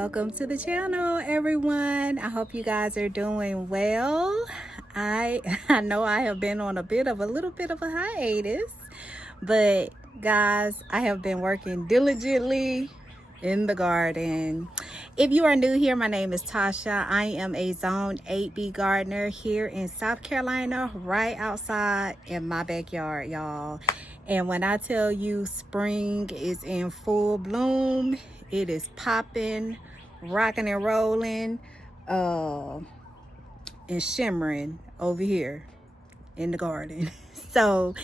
Welcome to the channel, everyone. I hope you guys are doing well. I know I have been on a little bit of a hiatus, but guys, I have been working diligently in the garden. If you are new here, my name is Tasha. I am a Zone 8B gardener here in South Carolina, right outside in my backyard, y'all. And when I tell you spring is in full bloom, it is popping, rocking and rolling, and shimmering over here in the garden. So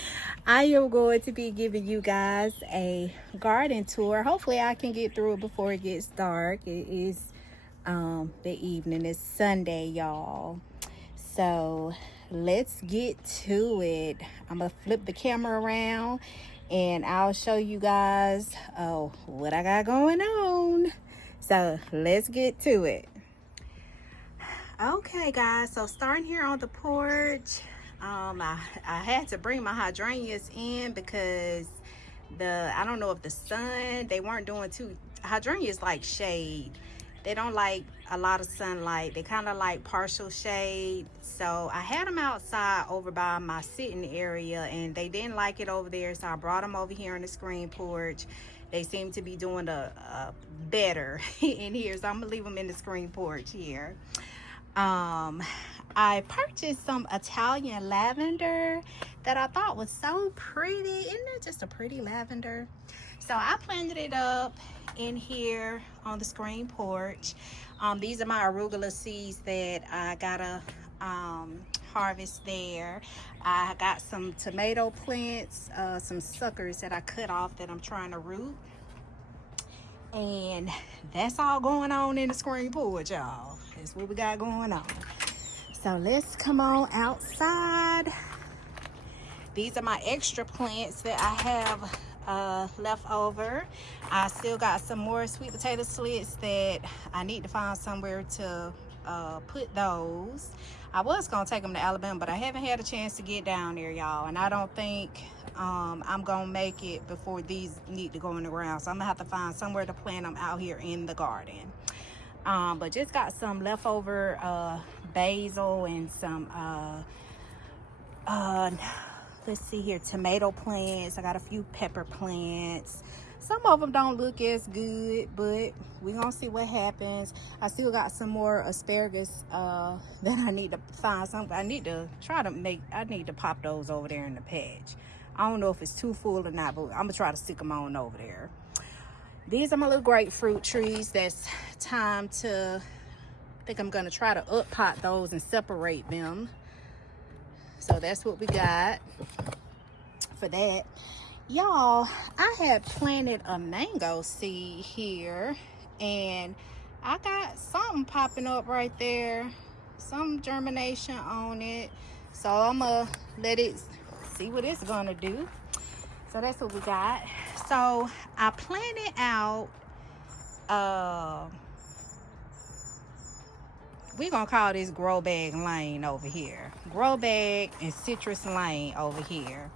I am going to be giving you guys a garden tour. Hopefully I can get through it before it gets dark. It is the evening. It's Sunday, y'all. So let's get to it. I'm gonna flip the camera around and I'll show you guys what I got going on. So let's get to it. Okay guys, so starting here on the porch, I had to bring my hydrangeas in because I don't know if the sun, they weren't doing hydrangeas like shade. They don't like a lot of sunlight. They kind of like partial shade. So I had them outside over by my sitting area and they didn't like it over there. So I brought them over here on the screen porch. They seem to be doing a better in here. So I'm gonna leave them in the screen porch here. I purchased some Italian lavender that I thought was so pretty. Isn't that just a pretty lavender? So I planted it up in here on the screen porch. These are my arugula seeds that I gotta harvest there. I got some tomato plants, some suckers that I cut off that I'm trying to root. And that's all going on in the screen porch, y'all. That's what we got going on. So let's come on outside. These are my extra plants that I have left over. I still got some more sweet potato slits that I need to find somewhere to put those. I was gonna take them to Alabama, but I haven't had a chance to get down there, y'all, and I don't think I'm gonna make it before these need to go in the ground. So I'm gonna have to find somewhere to plant them out here in the garden. But just got some leftover basil and some let's see here, tomato plants. I got a few pepper plants. Some of them don't look as good, but we're gonna see what happens. I still got some more asparagus that I need to find. I need to pop those over there in the patch. I don't know if it's too full or not, but I'm gonna try to stick them on over there. These are my little grapefruit trees. That's time to, I think I'm gonna try to up pot those and separate them. So that's what we got for that. Y'all, I had planted a mango seed here and I got something popping up right there, some germination on it. So I'm gonna let it see what it's gonna do. So that's what we got. So I planted out, we're gonna call this grow bag lane over here. Grow bag and citrus lane over here.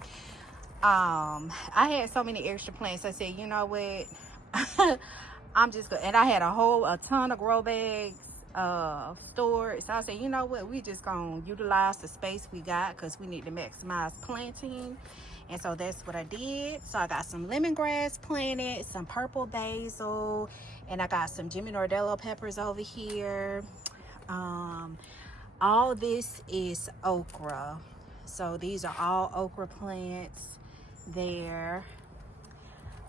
I had so many extra plants. I said, you know what? I'm just gonna, and I had a ton of grow bags stored. So I said, you know what? We just gonna utilize the space we got because we need to maximize planting. And so that's what I did. So I got some lemongrass planted, some purple basil, and I got some Jimmy Nordello peppers over here. All this is okra. So these are all okra plants there.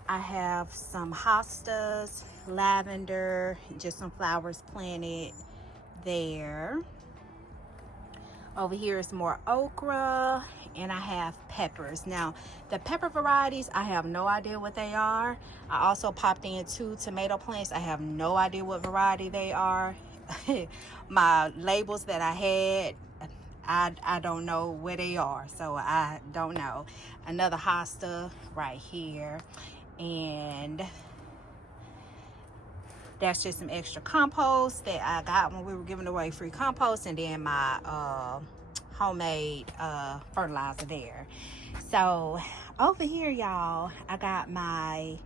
I have some hostas, lavender, just some flowers planted there. Over here is more okra, and I have peppers. Now, the pepper varieties, I have no idea what they are. I also popped in 2 tomato plants. I have no idea what variety they are. My labels that I had, I don't know where they are, so I don't know. Another hosta right here, and that's just some extra compost that I got when we were giving away free compost, and then my homemade fertilizer there. So over here, y'all, I got my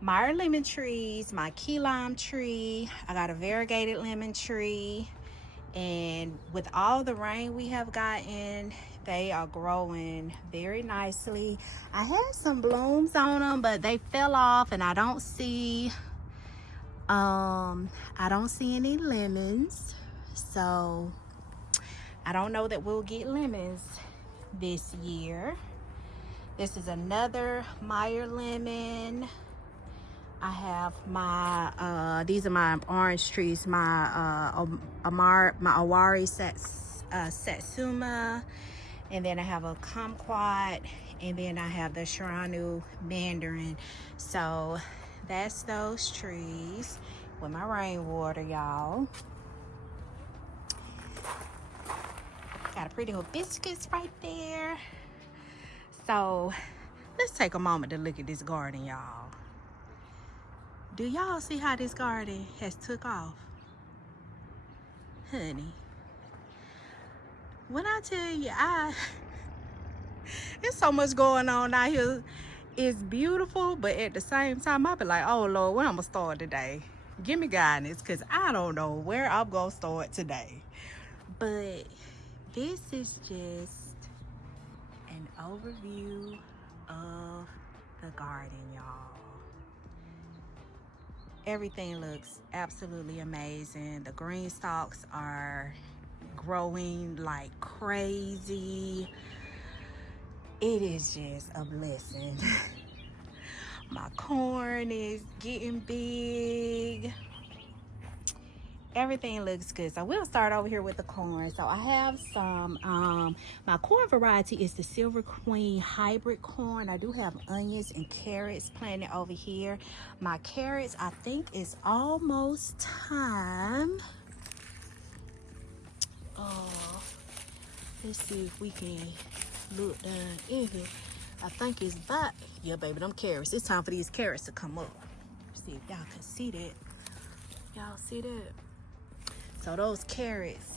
Meyer lemon trees, my key lime tree. I got a variegated lemon tree. And with all the rain we have gotten, they are growing very nicely. I had some blooms on them, but they fell off, and I don't see any lemons. So I don't know that we'll get lemons this year. This is another Meyer lemon. I have my these are my orange trees, my Awari Satsuma, and then I have a kumquat, and then I have the Shiranu Mandarin. So that's those trees with my rainwater, y'all. Got a pretty hibiscus right there. So let's take a moment to look at this garden, y'all. Do y'all see how this garden has took off? Honey, when I tell you, there's so much going on out here. It's beautiful, but at the same time, I be like, oh Lord, where I'm gonna start today? Give me guidance, because I don't know where I'm gonna start today. But this is just an overview of the garden, y'all. Everything looks absolutely amazing. The green stalks are growing like crazy. It is just a blessing. My corn is getting big. Everything looks good. So we'll start over here with the corn. So I have some, my corn variety is the Silver Queen hybrid corn. I do have onions and carrots planted over here. My carrots, I think, is almost time. Let's see if we can look down in here. I think it's about, yeah, baby, them carrots. It's time for these carrots to come up. See if y'all can see that. Y'all see that? So those carrots,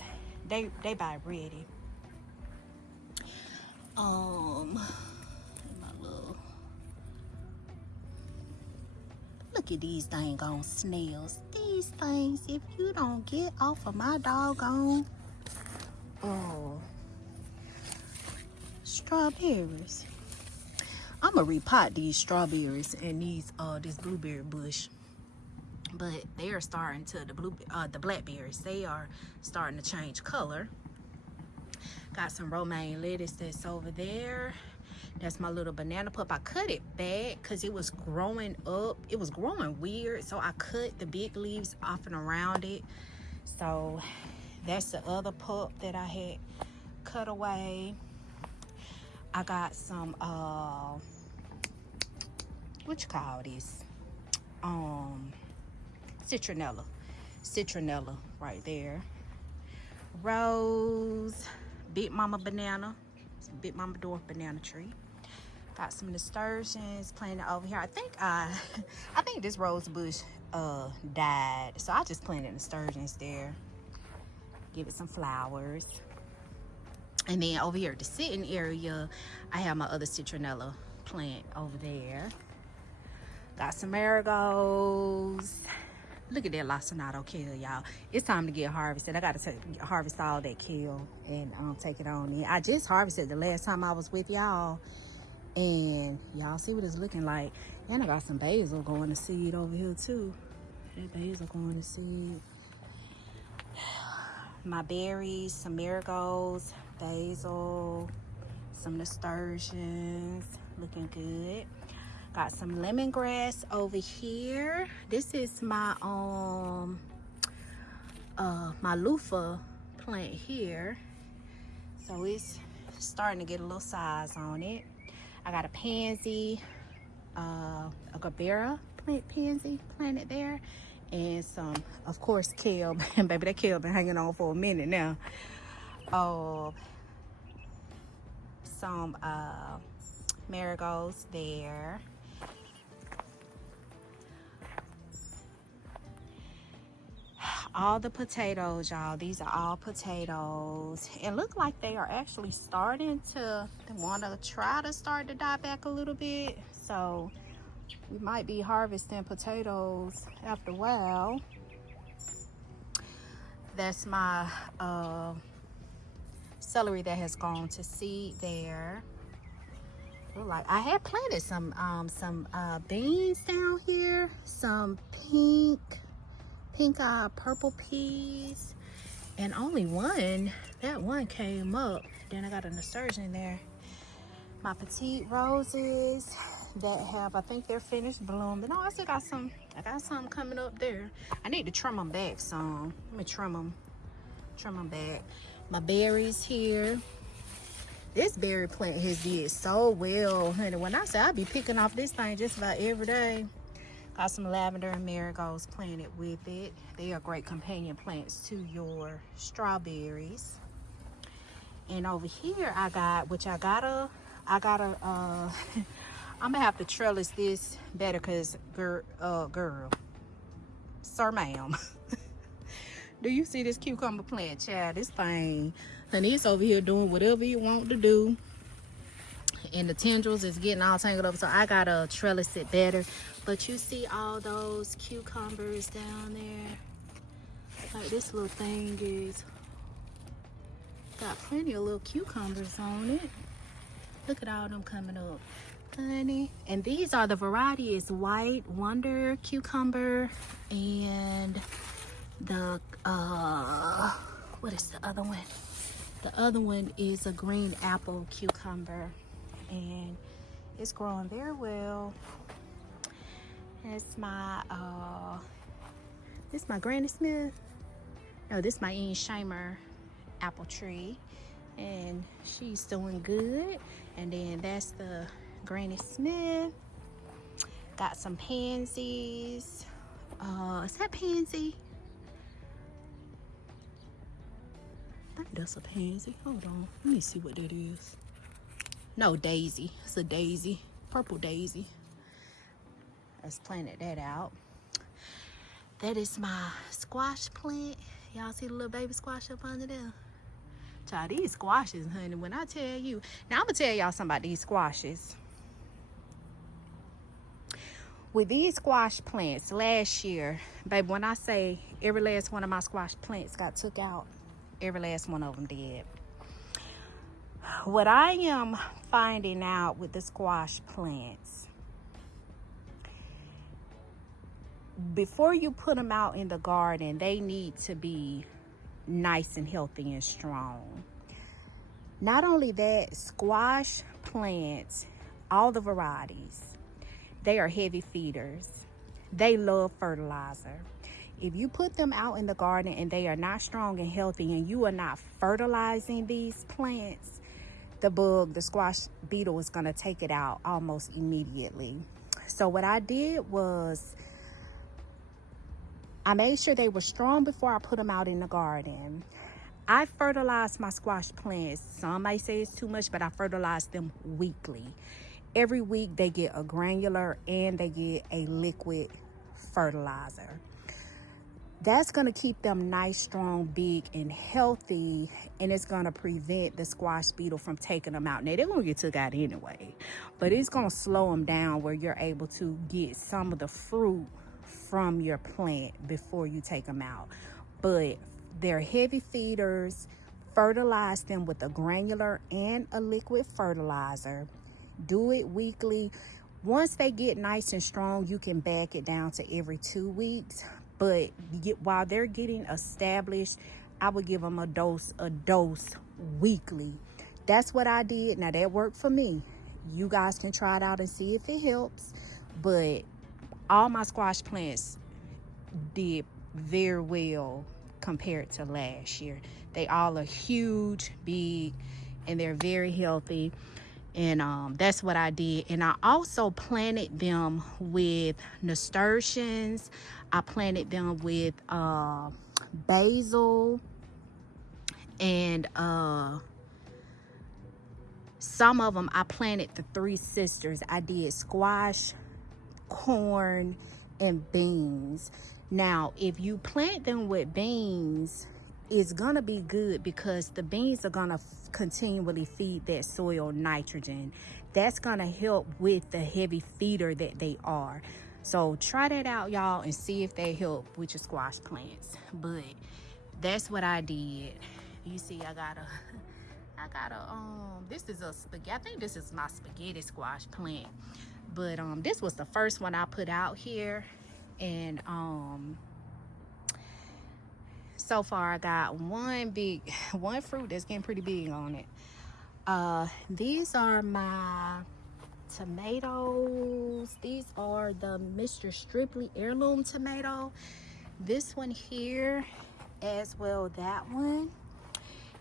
they about ready. My little, look at these dang on snails. These things, if you don't get off of my doggone strawberries. I'm gonna repot these strawberries and these this blueberry bush. But they are starting to, the blackberries, they are starting to change color. Got some romaine lettuce that's over there. That's my little banana pup. I cut it back because it was growing up. It was growing weird, so I cut the big leaves off and around it. So that's the other pup that I had cut away. I got some, what you call this? Citronella right there. Rose, Big Mama banana, Big Mama dwarf banana tree. Got some nasturtiums planted over here. I think this rose bush died, so I just planted nasturtiums there. Give it some flowers. And then over here, the sitting area, I have my other citronella plant over there. Got some marigolds. Look at that lacinato kale, y'all. It's time to get harvested. I gotta harvest all that kale and take it on in. I just harvested the last time I was with y'all, and y'all see what it's looking like. And I got some basil going to seed over here too. That basil going to seed. My berries, some marigolds, basil, some nasturtiums, looking good. Got some lemongrass over here. This is my my loofah plant here. So it's starting to get a little size on it. I got a pansy, a Gabbera pansy planted there, and some, of course, kale. Baby, that kale been hanging on for a minute now. Some marigolds there. All the potatoes, y'all. These are all potatoes. It look like they are actually starting to want to try to start to die back a little bit. So We might be harvesting potatoes after a while. That's my celery that has gone to seed there. Like I had planted some beans down here, some pink-eyed purple peas, and only that one came up. Then I got a nasturtium there. My petite roses that have, I think they're finished blooming. No, I still got some. I got some coming up there. I need to trim them back some. Let me trim them back. My berries here. This berry plant has did so well, honey. When I say I be picking off this thing just about every day. Got some lavender and marigolds planted with it. They are great companion plants to your strawberries. And over here I got, which I gotta I'm gonna have to trellis this better, because girl, sir, ma'am. Do you see this cucumber plant, child? This thing, honey, it's over here doing whatever you want to do. And the tendrils is getting all tangled up, so I gotta trellis it better. But you see all those cucumbers down there? Like, this little thing is got plenty of little cucumbers on it. Look at all them coming up, honey. And these are, the variety is white wonder cucumber, and the what is the other one? The other one is a green apple cucumber, and it's growing very well. It's my Granny Smith. No, this is my Ian Shamer apple tree, and she's doing good. And then that's the Granny Smith. Got some pansies. Is that pansy? I think that's a pansy. Hold on, let me see what that is. No, daisy. It's a daisy, purple daisy. Let's plant that out. That is my squash plant. Y'all see the little baby squash up under there? Child, these squashes, honey, when I tell you. Now, I'm going to tell y'all something about these squashes. With these squash plants, last year, baby, when I say every last one of my squash plants got took out, every last one of them did. What I am finding out with the squash plants, before you put them out in the garden, they need to be nice and healthy and strong. Not only that, squash plants, all the varieties, they are heavy feeders. They love fertilizer. If you put them out in the garden and they are not strong and healthy, and you are not fertilizing these plants, the squash beetle is going to take it out almost immediately. So what I did was, I made sure they were strong before I put them out in the garden. I fertilized my squash plants. Some might say it's too much, but I fertilize them weekly. Every week they get a granular and they get a liquid fertilizer. That's going to keep them nice, strong, big, and healthy, and it's going to prevent the squash beetle from taking them out. Now, they're going to get took out anyway, but it's going to slow them down where you're able to get some of the fruit from your plant before you take them out. But they're heavy feeders. Fertilize them with a granular and a liquid fertilizer. Do it weekly. Once they get nice and strong, you can back it down to every 2 weeks. But while they're getting established, I would give them a dose weekly. That's what I did. Now, that worked for me. You guys can try it out and see if it helps. But all my squash plants did very well compared to last year. They all are huge, big, and they're very healthy. And that's what I did. And I also planted them with nasturtiums. I planted them with basil, and some of them I planted the three sisters. I did squash, corn, and beans. Now, if you plant them with beans, is gonna be good because the beans are gonna continually feed that soil nitrogen. That's gonna help with the heavy feeder that they are. So try that out, y'all, and see if they help with your squash plants. But that's what I did. You see, I got a this is a spaghetti. I think this is my spaghetti squash plant. But this was the first one I put out here, and so far I got one fruit that's getting pretty big on it. These are my tomatoes. These are the Mr. Stripley heirloom tomato. This one here, as well that one,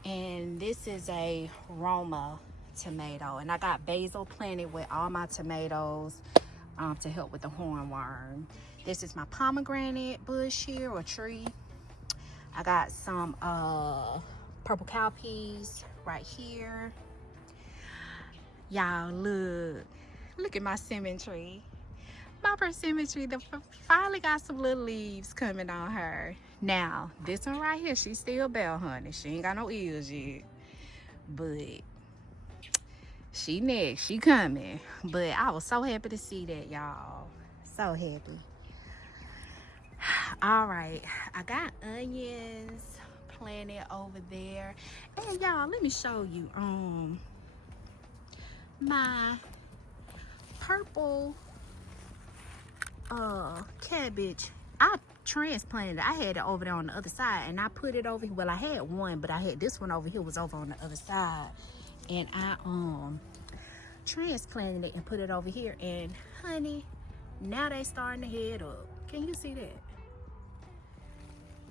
and this is a Roma tomato, and I got basil planted with all my tomatoes to help with the hornworm. This is my pomegranate bush here, or tree. I got some purple cow peas right here. Y'all, look at my symmetry. My persimmon tree finally got some little leaves coming on her. Now, this one right here, she's still bell honey. She ain't got no ears yet. But she next, she coming. But I was so happy to see that, y'all. So happy. All right, I got onions planted over there. And y'all, let me show you my purple cabbage. I transplanted it. I had it over there on the other side, and I put it over here. Well, I had one, but I had this one over here, was over on the other side, and I transplanted it and put it over here. And honey, now they starting to head up. Can you see that?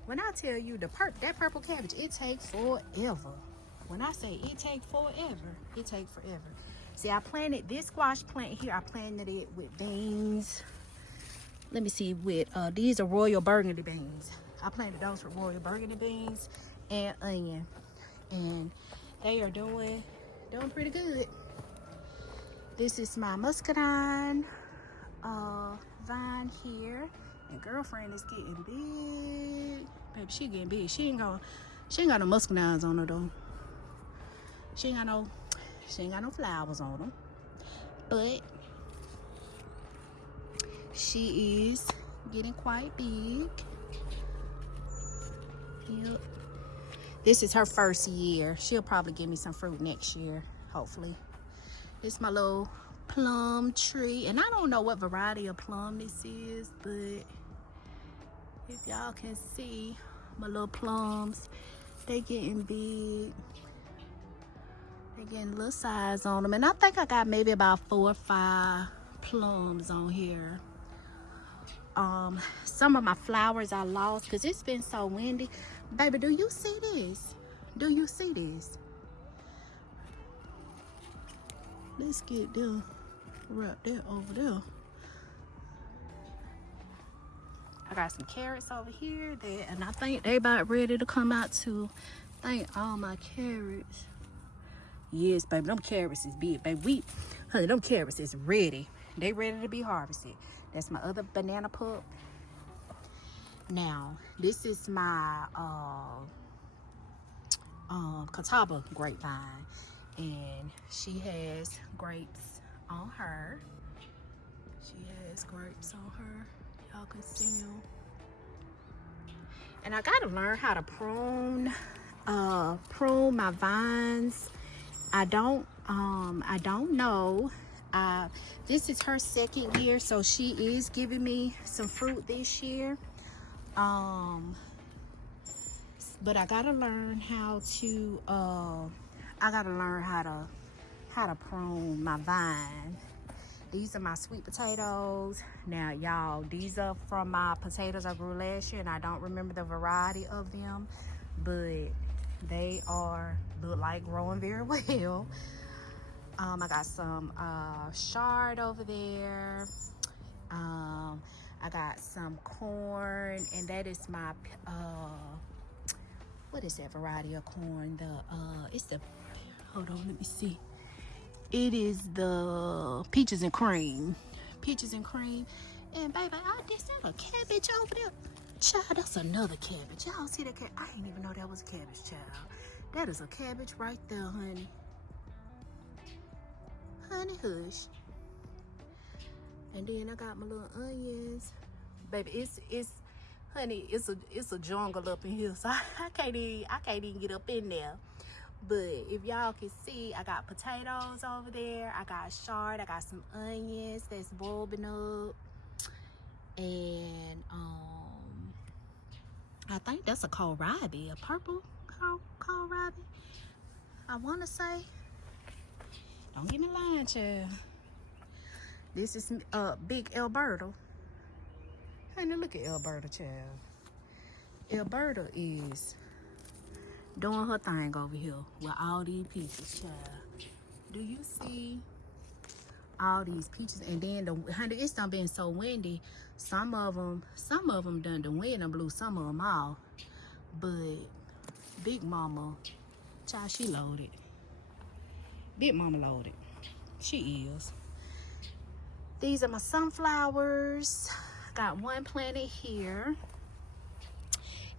When I tell you that purple cabbage, it takes forever. When I say it takes forever, it takes forever. See, I planted this squash plant here. I planted it with beans. Let me see, with these are royal burgundy beans. I planted those with royal burgundy beans and onion, and they are doing pretty good. This is my muscadine vine here, and girlfriend is getting big. Baby, she getting big. She ain't got no muscadines on her though. She ain't got no flowers on them, but she is getting quite big. Yep. This is her first year. She'll probably give me some fruit next year, hopefully. This is my little plum tree, and I don't know what variety of plum this is, but if y'all can see my little plums, they getting big. They getting a little size on them, and I think I got maybe about 4 or 5 plums on here. Some of my flowers I lost because it's been so windy. Baby, do you see this? Do you see this? Let's get them right there over there. I got some carrots over here and I think they about ready to come out too. I think all my carrots. Yes, baby, them carrots is big, baby. Honey, them carrots is ready. They ready to be harvested. That's my other banana pup. Now, this is my Catawba grapevine, and she has grapes on her. She has grapes on her. Y'all can see them. And I gotta learn how to prune my vines. I don't know. This is her second year, so she is giving me some fruit this year. But I gotta learn how to prune my vine. These are my sweet potatoes. Now, y'all, these are from my potatoes I grew last year, and I don't remember the variety of them, but they look like growing very well. I got some chard over there. I got some corn, and that is my what is that variety of corn? Hold on, let me see. It is the peaches and cream. And baby, there's not a cabbage over there. Child, that's another cabbage. Y'all see that cabbage? I didn't even know that was a cabbage, child. That is a cabbage right there, honey. Honey hush. And then I got my little onions. Baby, it's honey, it's a jungle up in here. So I can't even get up in there. But if y'all can see, I got potatoes over there. I got shard. I got some onions that's bulbing up. And I think that's a kohlrabi, a purple kohlrabi. I want to say. Don't get me lying, child. This is Big Alberta. Honey, look at Alberta, child. Alberta is doing her thing over here with all these peaches, child. Do you see all these peaches? And then honey, it's done been so windy. Some of them done the wind and blew some of them off. But Big Mama, child, she loaded. Big Mama loaded. She is. These are my sunflowers. Got one planted here.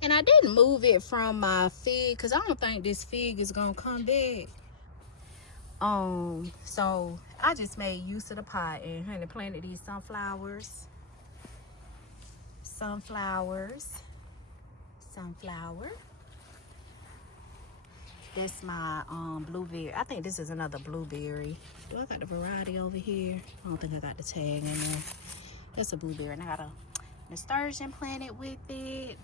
And I didn't move it from my fig because I don't think this fig is gonna come back. So I just made use of the pot and honey planted these sunflowers. Sunflower. That's my blueberry. I think this is another blueberry. Do I got the variety over here? I don't think I got the tag in there. That's a blueberry. And I got a nasturtium planted with it.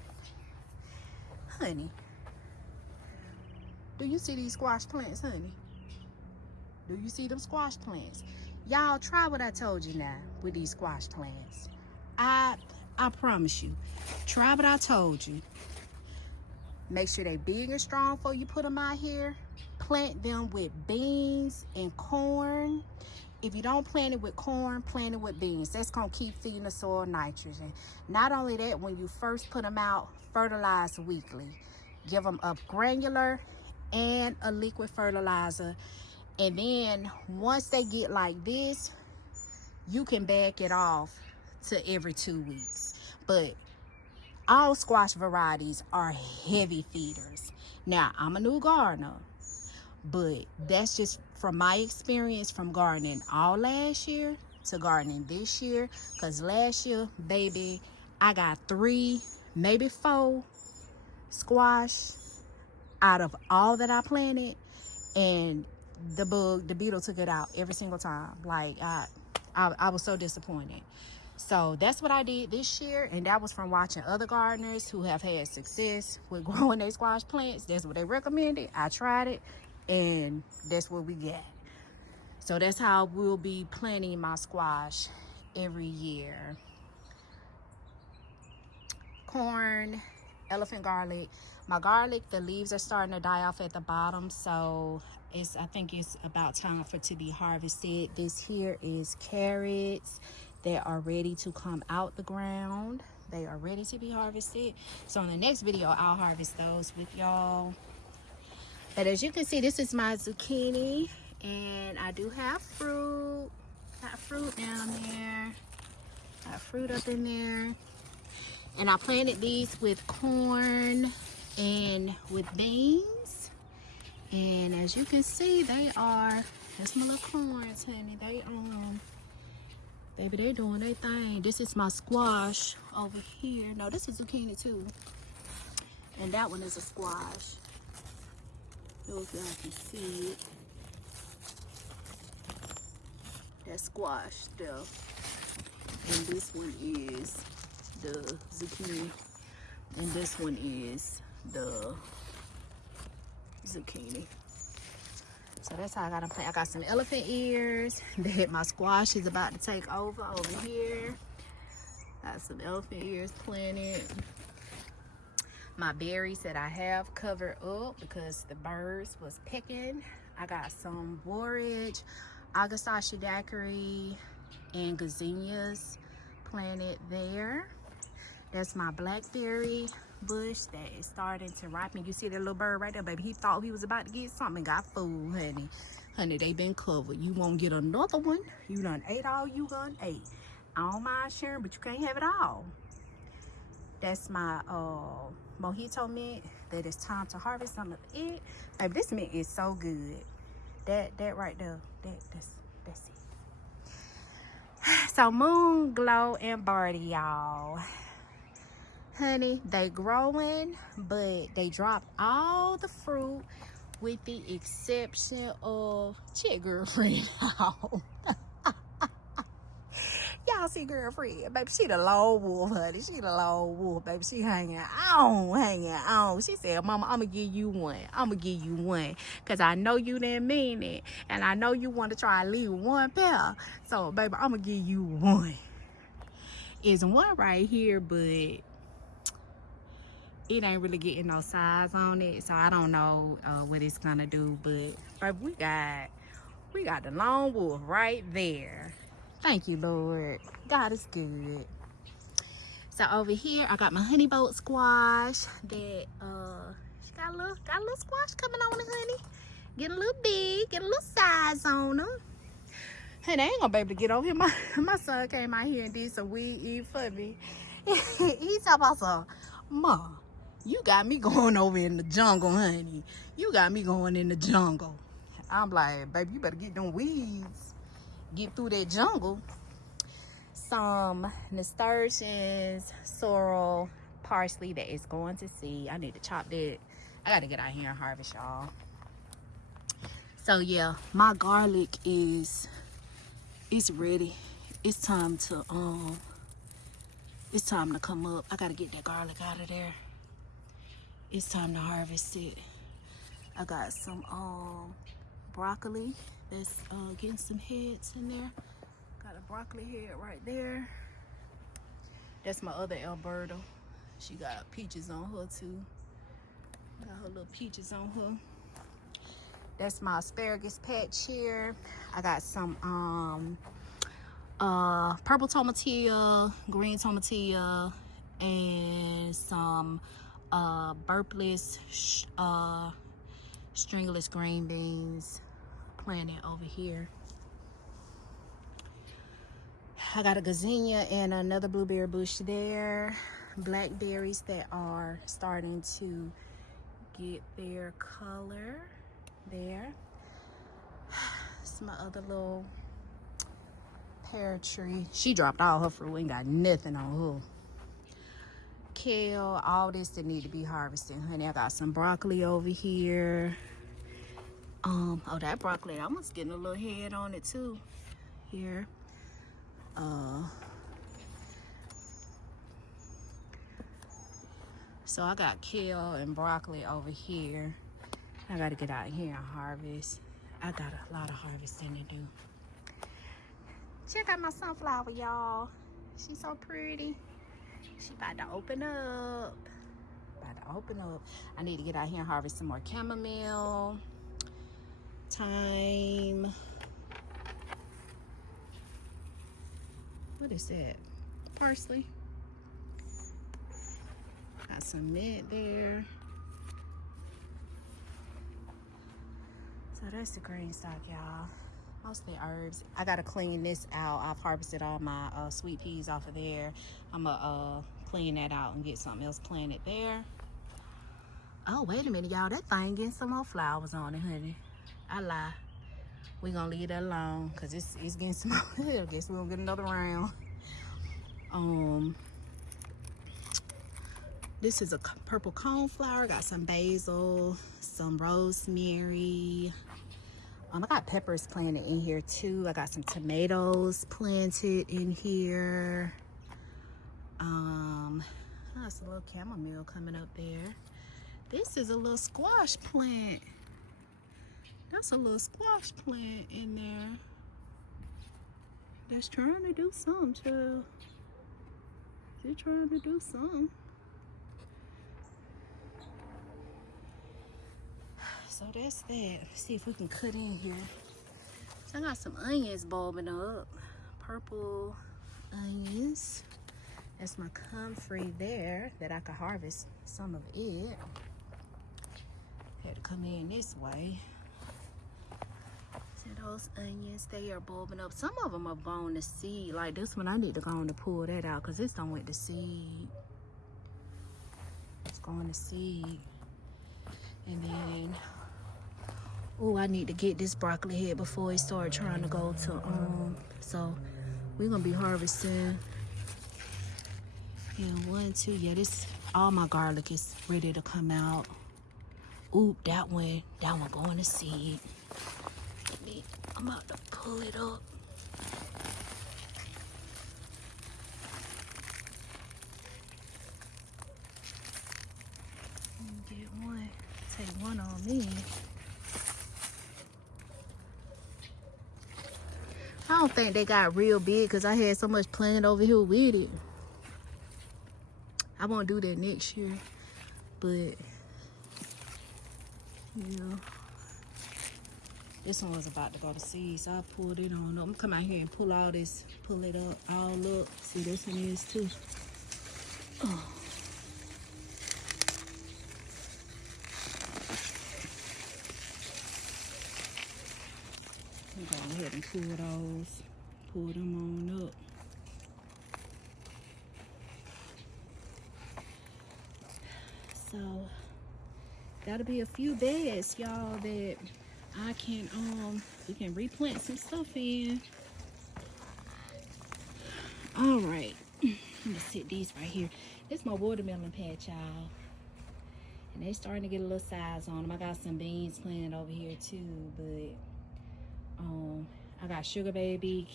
Honey, do you see these squash plants, honey? Do you see them squash plants? Y'all try what I told you now with these squash plants. I promise you. Try what I told you. Make sure they big and strong before you put them out here. Plant them with beans and corn. If you don't plant it with corn, plant it with beans. That's going to keep feeding the soil nitrogen. Not only that, when you first put them out, fertilize weekly. Give them a granular and a liquid fertilizer. And then once they get like this, you can back it off to every 2 weeks. But all squash varieties are heavy feeders. Now, I'm a new gardener, but that's just from my experience from gardening all last year to gardening this year. Because last year, baby, I got 3, maybe 4 squash out of all that I planted. And the beetle took it out every single time. Like, I was so disappointed. So that's what I did this year, and that was from watching other gardeners who have had success with growing their squash plants. That's what they recommended. I tried it, and that's what we got. So that's how we'll be planting my squash every year. Corn, elephant garlic. My garlic, the leaves are starting to die off at the bottom, so I think it's about time for it to be harvested. This here is carrots. They are ready to come out the ground. They are ready to be harvested. So in the next video, I'll harvest those with y'all. But as you can see, this is my zucchini. And I do have fruit. Got fruit down there. Got fruit up in there. And I planted these with corn and with beans. And as you can see, they are, that's my little corns, honey. Baby, they doing their thing. This is my squash over here. No, this is zucchini too. And that one is a squash. If y'all can see it. That squash stuff. And this one is the zucchini. And this one is the zucchini. So that's how I gotta plant. I got some elephant ears that my squash is about to take over here. Got some elephant ears planted. My berries that I have covered up because the birds was picking. I got some borage, Agastache daiquiri, and gazinias planted there. That's my blackberry bush that is starting to ripen. You see that little bird right there, baby? He thought he was about to get something and got fooled, honey. Honey, they been covered. You won't get another one. You done ate all you gonna eat. I don't mind sharing, but you can't have it all. That's my mojito mint that it's time to harvest some of it. Baby, this mint is so good. That right there, that's it. So Moon Glow and Birdie, y'all, honey, they growing, but they dropped all the fruit with the exception of Chick Girlfriend. Y'all see Girlfriend, baby, she the lone wolf, honey. She the lone wolf, baby. She hanging on. She said, Mama, I'm gonna give you one. Cause I know you didn't mean it. And I know you want to try and leave one pair. So, baby, I'm gonna give you one. It's one right here, but it ain't really getting no size on it. So I don't know what it's gonna do. But, baby, we got the lone wolf right there. Thank you, Lord. God is good. So over here, I got my honey boat squash that she got a little squash coming on it, honey. Getting a little big, getting a little size on them. Hey, they ain't gonna be able to get over here. My son came out here and did some weed eat for me. He talking about some, Ma, you got me going over in the jungle, honey. You got me going in the jungle. I'm like, baby, you better get them weeds. Get through that jungle. Some nasturtiums, sorrel, parsley that is going to seed. I need to chop that. I gotta get out here and harvest, y'all. So yeah, my garlic it's ready. It's time to come up. I gotta get that garlic out of there. It's time to harvest it. I got some broccoli that's getting some heads in there. Got a broccoli head right there. That's my other Alberta. She got peaches on her too. Got her little peaches on her. That's my asparagus patch here. I got some purple tomatillo, green tomatillo, and some burpless stringless green beans planted over here. I got a gazania and another blueberry bush there. Blackberries that are starting to get their color there. It's my other little pear tree. She dropped all her fruit, ain't got nothing on her. Kale, all this that need to be harvested, honey. I got some broccoli over here. Oh, that broccoli, I'm just getting a little head on it too here. So I got kale and broccoli over here. I gotta get out here and harvest. I got a lot of harvesting to do. Check out my sunflower, y'all. She's so pretty. She about to open up. I need to get out here and harvest some more chamomile. Thyme. What is that? Parsley. Got some mint there. So that's the green stock, y'all. Mostly herbs. I gotta clean this out. I've harvested all my sweet peas off of there. I'm gonna clean that out and get something else planted there. Oh, wait a minute, y'all. That thing getting some more flowers on it, honey. I lie. We gonna leave that alone because it's getting small. I guess we're gonna get another round. This is a purple coneflower. Got some basil, some rosemary. I got peppers planted in here too. I got some tomatoes planted in here. That's a little chamomile coming up there. This is a little squash plant. That's a little squash plant in there. That's trying to do something, child. They're trying to do something. So that's that. Let's see if we can cut in here. So I got some onions bulbing up. Purple onions. That's my comfrey there that I could harvest some of it. Had to come in this way. So those onions, they are bulbing up. Some of them are going to seed. Like this one, I need to go on to pull that out because this done went to seed. going to seed. And then, oh, I need to get this broccoli head before it start trying to go to, so we're going to be harvesting. Yeah, 1, 2, yeah, this, all my garlic is ready to come out. Ooh, that one going to seed. I'm about to pull it up. Get one, take one on me. I don't think they got real big because I had so much planted over here with it. I won't do that next year, but yeah. This one was about to go to seed, so I pulled it on. I'm gonna come out here and pull all this, pull it up, all up. See, this one is too. Oh. I'm gonna go ahead and pull those, pull them on up. So that'll be a few beds, y'all, that I can we can replant some stuff in. All right, I'm gonna sit these right here. This is my watermelon patch, y'all, and they starting to get a little size on them. I got some beans planted over here too, but I got sugar baby,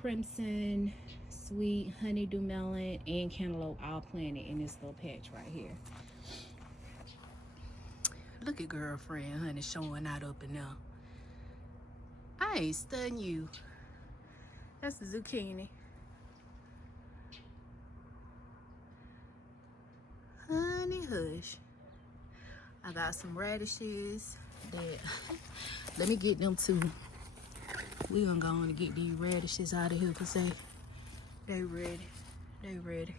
crimson, sweet, honeydew melon, and cantaloupe all planted in this little patch right here. Look at girlfriend, honey, showing out up in there. I ain't studying you. That's the zucchini. Honey, hush. I got some radishes that, let me get them too. We gonna go on and get these radishes out of here because they ready. They ready.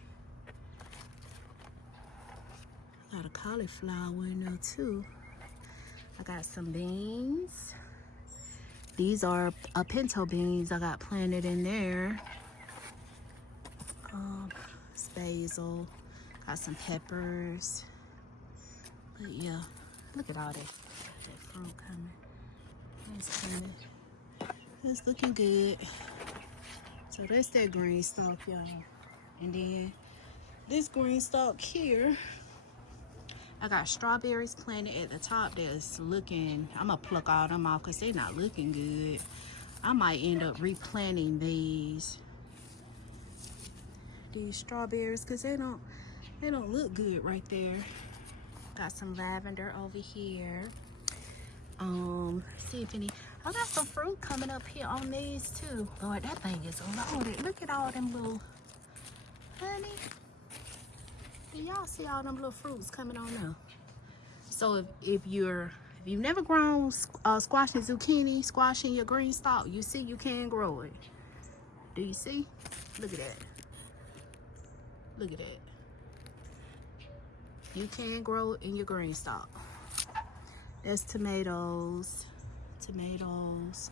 Got a cauliflower in there too. I got some beans. These are pinto beans I got planted in there. Basil. Got some peppers. But yeah, look at all that fruit coming. It's coming. It's looking good. So that's that green stalk, y'all. And then this green stalk here, I got strawberries planted at the top that's looking, I'm gonna pluck all them off because they're not looking good. I might end up replanting these strawberries because they don't look good right there. Got some lavender over here. See if any, I got some fruit coming up here on these too. Lord, that thing is loaded. Look at all them little, honey. Do y'all see all them little fruits coming on now? So if you've never grown squash and zucchini, squash in your green stalk, you see you can grow it. Do you see? Look at that. Look at that. You can grow it in your green stalk. That's tomatoes. Tomatoes.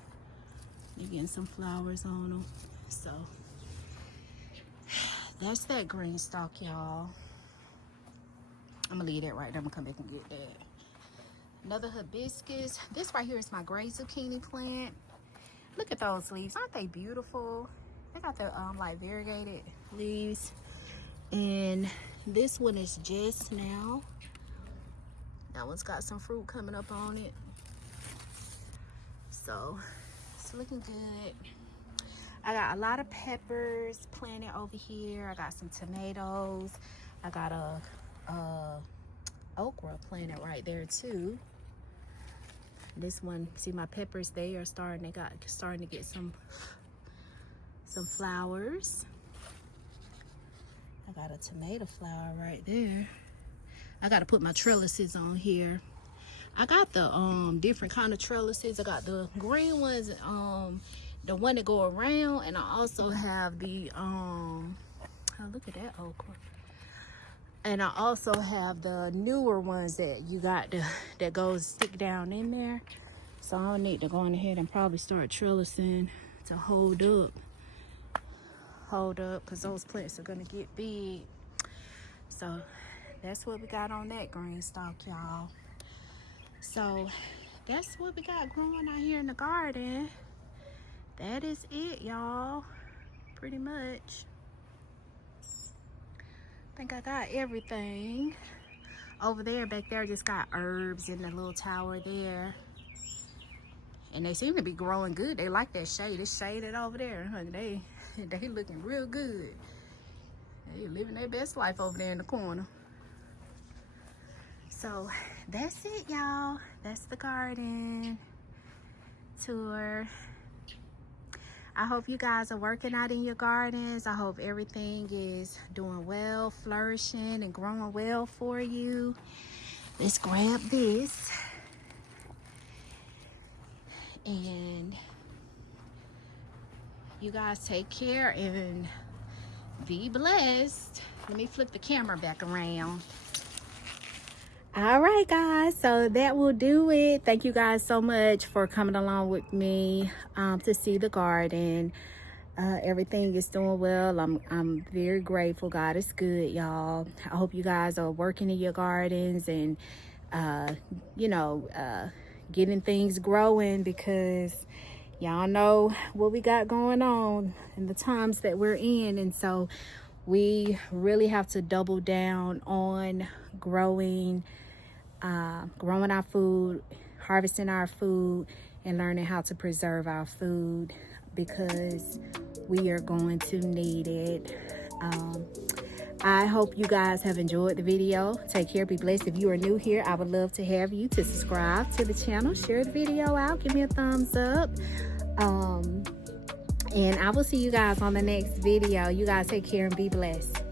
You're getting some flowers on them. So that's that green stalk, y'all. I'm gonna leave that right there. I'm gonna come back and get that. Another hibiscus. This right here is my gray zucchini plant. Look at those leaves. Aren't they beautiful? They got the like variegated leaves. And this one is just now. That one's got some fruit coming up on it. So it's looking good. I got a lot of peppers planted over here. I got some tomatoes. I got a okra planted right there too. This one, see my peppers, they are starting to get some flowers. I got a tomato flower right there. I got to put my trellises on here. I got the different kind of trellises. I got the green ones, the one that go around, and I also have the oh, look at that okra. And I also have the newer ones that you got that goes stick down in there. So I'll need to go on ahead and probably start trellising to hold up because those plants are gonna get big. So that's what we got on that green stalk, y'all. So that's what we got growing out here in the garden. That is it, y'all, pretty much. I think I got everything. Over there, back there, just got herbs in the little tower there. And they seem to be growing good. They like that shade. It's shaded over there. They looking real good. They living their best life over there in the corner. So that's it, y'all. That's the garden tour. I hope you guys are working out in your gardens. I hope everything is doing well, flourishing, and growing well for you. Let's grab this. And you guys take care and be blessed. Let me flip the camera back around. All right, guys, so that will do it. Thank you guys so much for coming along with me to see the garden. Everything is doing well. I'm very grateful. God is good, y'all. I hope you guys are working in your gardens and getting things growing, because y'all know what we got going on and the times that we're in. And so we really have to double down on growing our food, harvesting our food, and learning how to preserve our food, because we are going to need it. I hope you guys have enjoyed the video. Take care, be blessed. If you are new here, I would love to have you to subscribe to the channel, share the video out, give me a thumbs up, and I will see you guys on the next video. You guys take care and be blessed.